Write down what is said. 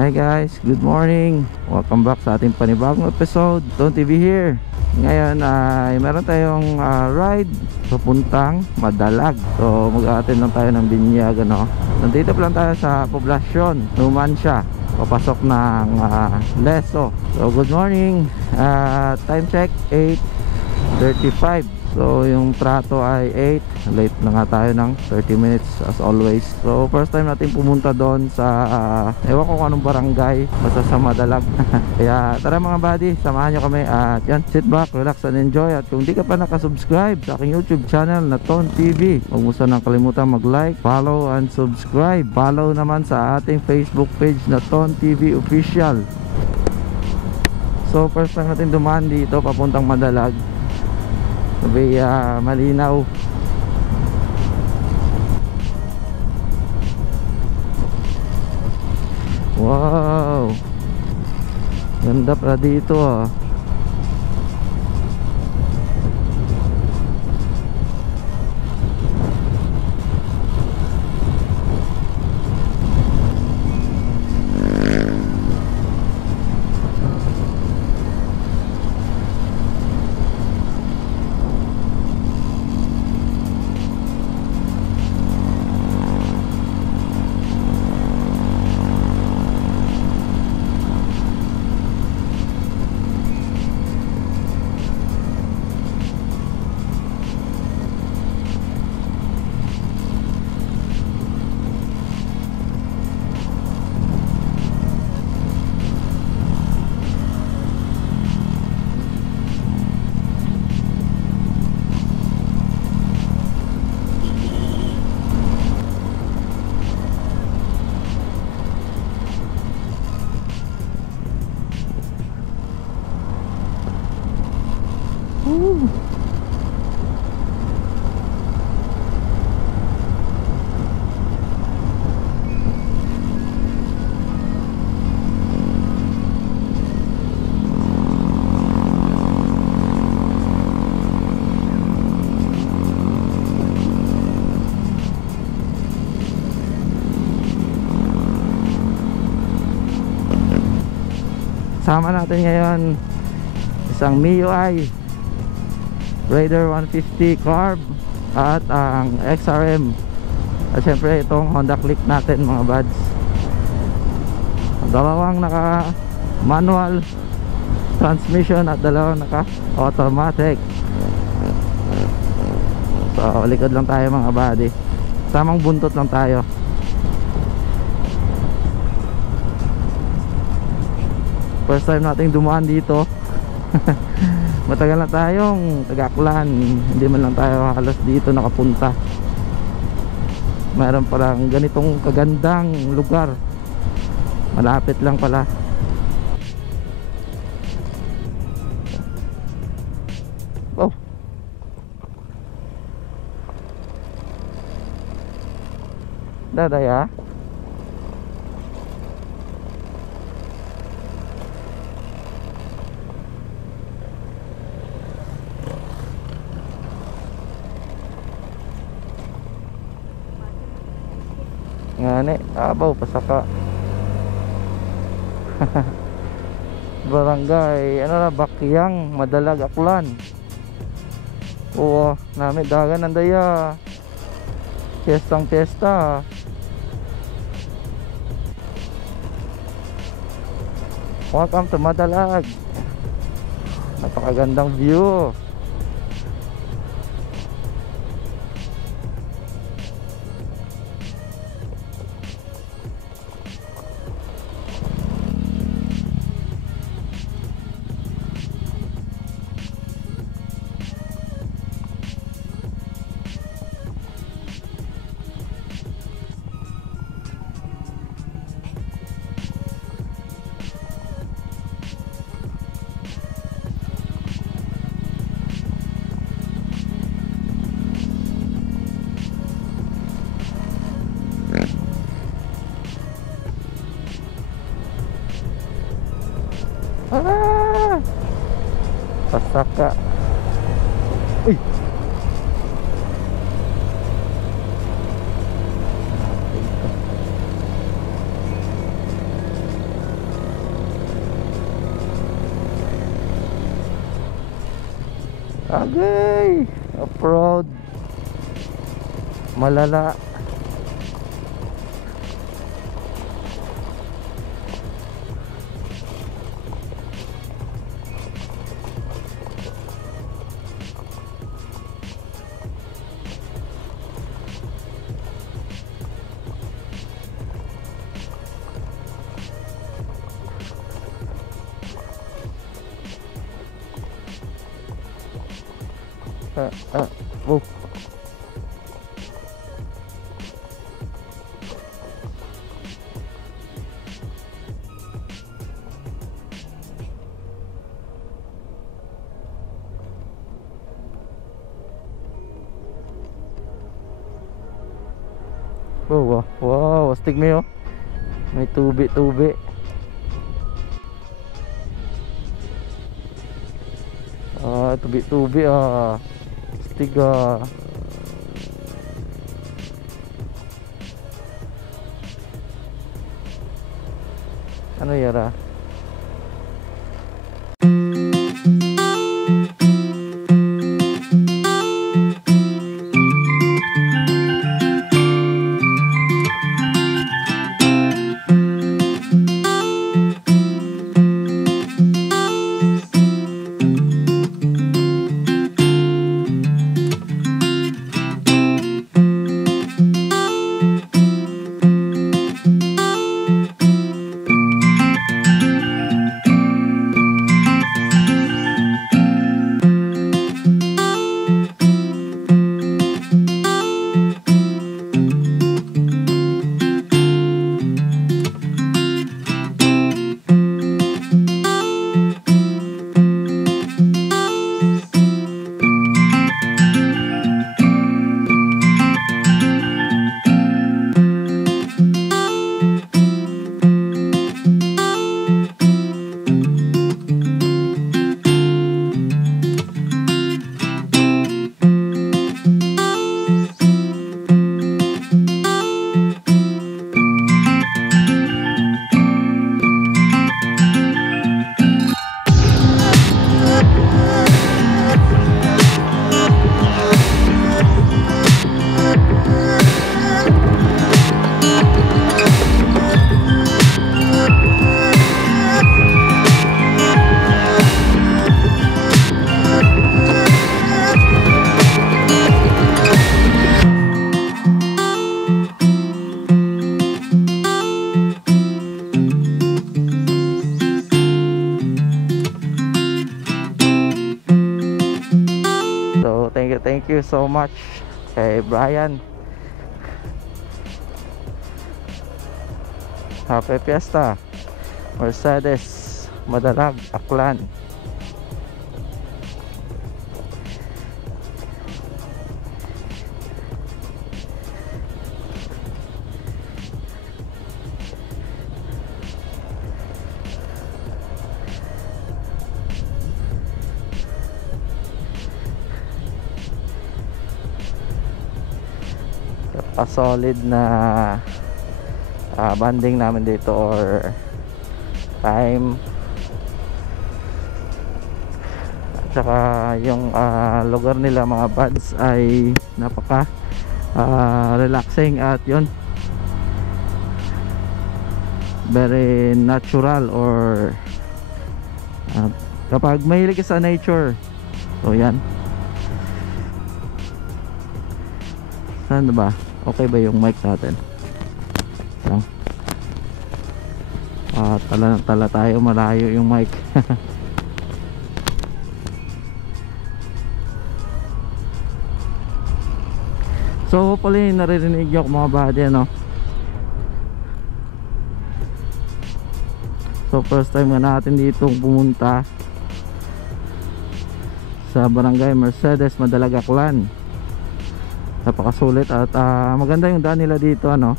Hi guys, good morning. Welcome back sa ating panibagong episode. Don TV here. Ngayon ay meron tayong ride papuntang Madalag. So mag-a-attend lang tayo ng binyag, ano. Nandito pa lang tayo sa poblasyon Numancia, papasok ng Leso. So good morning. Time check 8:35. So yung trato ay 8. Late na nga tayo ng 30 minutes as always. So first time natin pumunta doon sa ewan ko kung anong barangay, basta sa Madalag. Kaya tara mga buddy, samahan nyo kami. At yan, sit back, relax and enjoy. At kung di ka pa nakasubscribe sa aking YouTube channel na Ton TV, huwag mo sanang kalimutan mag-like, follow and subscribe. Follow naman sa ating Facebook page na Ton TV Official. So first time natin dumaan dito papuntang Madalag. Sabi malinaw. Wow, ganda pala dito ah. Sama natin ngayon isang MIUI Raider 150 carb at ang XRM at syempre itong Honda Click natin mga buds. Dalawang naka manual transmission at dalawang naka automatic. So likod lang tayo mga buddy, tamang buntot lang tayo. First time nating dumaan dito. Matagal na tayong taga-Aklan, hindi man lang tayo halos dito nakapunta. Mayroon palang ganitong kagandang lugar, malapit lang pala. Oh, daday ah. Ngani, abaw pasaka. Barangay ano na, Bakyang, Madalag, Aklan. Oo, nami dagan andaya. Piyestang piyesta. Welcome to Madalag. Napakagandang view. Pasaka. Uy. Agay, off-road malala. Oh. Oh, wow, astig mo yun. May tubi-tubi. Tubi-tubi astig ano yara? Thank you so much kay Brian. Happy Fiesta Mercedes Madalag, Aklan. Solid na banding namin dito or time, at saka yung lugar nila mga buds ay napaka relaxing at yun, very natural or kapag mahilig ka sa nature. So yan, saan ba? Okay ba yung mic natin? Tala tayo, malayo yung mic. So hopefully naririnig nyo mga buddy, ano? So first time nga natin dito pumunta sa Barangay Mercedes Madalag, Aklan. Napakasulit at maganda yung daan nila dito, ano.